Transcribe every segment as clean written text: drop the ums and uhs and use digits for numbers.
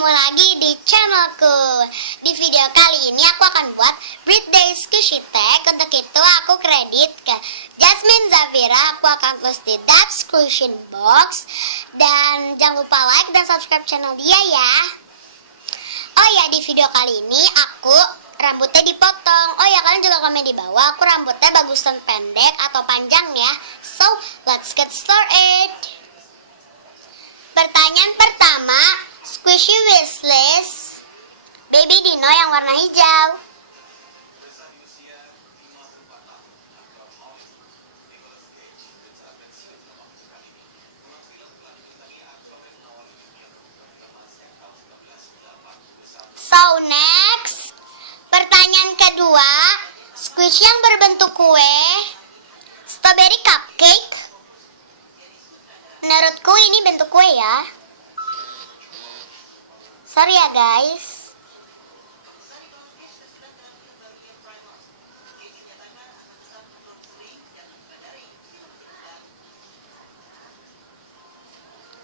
ketemu lagi di channelku. Di video kali ini aku akan buat birthday squishy tag. Untuk itu aku kredit ke Jasmine Zafira. Aku akan tulis di description box. Dan jangan lupa like dan subscribe channel dia ya. Oh ya, di video kali ini aku rambutnya dipotong. Oh ya, kalian juga komen di bawah aku rambutnya bagusan pendek atau panjang ya. So, let's get started. Pertanyaan pertama, squishy wishlist Baby Dino yang warna hijau. So next, pertanyaan kedua, squishy yang berbentuk kue, strawberry cupcake. Menurutku ini bentuk kue ya. Sorry ya guys.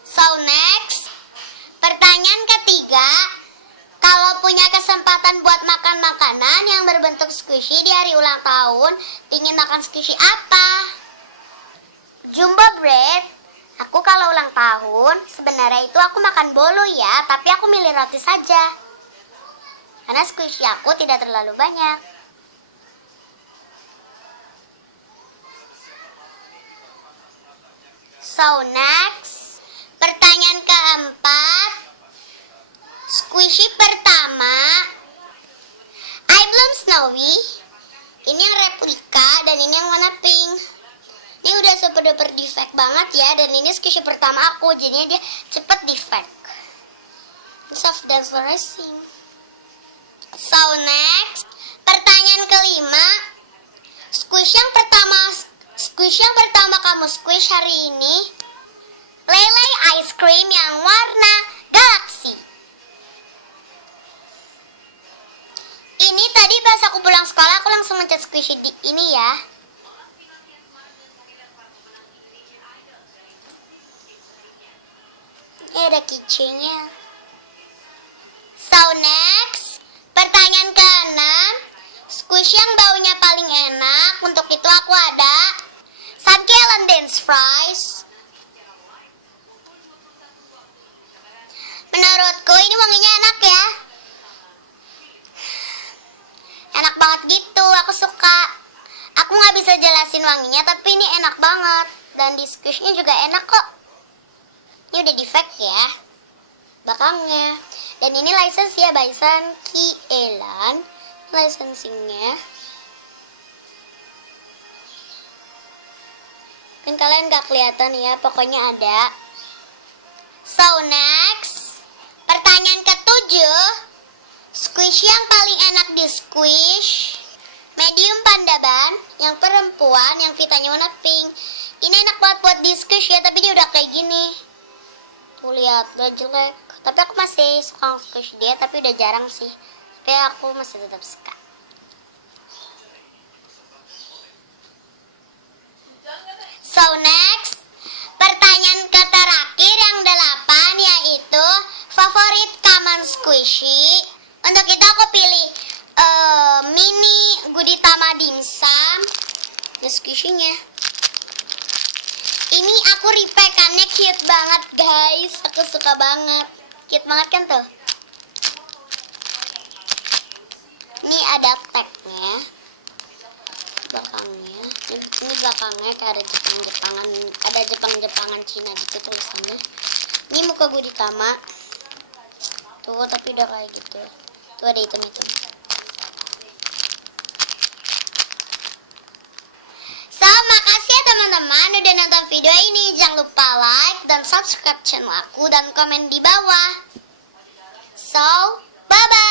So next, pertanyaan ketiga, kalau punya kesempatan buat makan makanan yang berbentuk squishy di hari ulang tahun, ingin makan squishy apa? Jumbo bread. Aku kalau ulang tahun, sebenarnya itu aku makan bolu ya, tapi aku milih roti saja. Karena squishy aku tidak terlalu banyak. So next, pertanyaan keempat, squishy pertama, I Bloom Snowy. Ini yang replika dan ini yang warna pink. Ini udah super duper defect banget ya. Dan ini squishy pertama aku, jadinya dia cepet defect. Soft dance racing. So next, pertanyaan kelima, squish yang pertama kamu squish hari ini, Lele ice cream yang warna galaxy. Ini tadi pas aku pulang sekolah aku langsung ngecat squishy di ini ya. Ini ada keychainnya. So next, pertanyaan ke-6, squishy yang baunya paling enak. Untuk itu aku ada Sankey Island Dance Fries. Menurutku ini wanginya enak ya. Enak banget gitu, aku suka. Aku nggak bisa jelasin wanginya, tapi ini enak banget. Dan di squishnya juga enak kok. Ini udah defect ya belakangnya. Dan ini license ya, by Sankey Island licensingnya. Kan kalian gak kelihatan ya, pokoknya ada. So next, pertanyaan ke-7, squish yang paling enak di squish, medium panda ban yang perempuan yang pitanya warna pink. Ini enak banget buat di squish ya, tapi dia udah kayak gini. Tuh lihat, gak jelek. Tapi aku masih suka squish dia, tapi udah jarang sih. Tapi aku masih tetap suka. So next, pertanyaan terakhir yang 8, yaitu favorit common squishy. Untuk itu aku pilih mini Gudetama dimsum. Ini squishy-nya. Ini aku repack-annya cute banget guys. Aku suka banget. Cute banget kan tuh. Ini ada tag-nya. Belakangnya. Ini belakangnya kayak ada Jepang-Jepangan. Ada Jepang-Jepangan Cina gitu tulisannya. Ini muka Gudetama. Tuh, tapi udah kayak gitu. Tuh ada hitam-hitam. Makasih ya teman-teman udah nonton video ini. Jangan lupa like dan subscribe channel aku dan komen di bawah. So, bye-bye.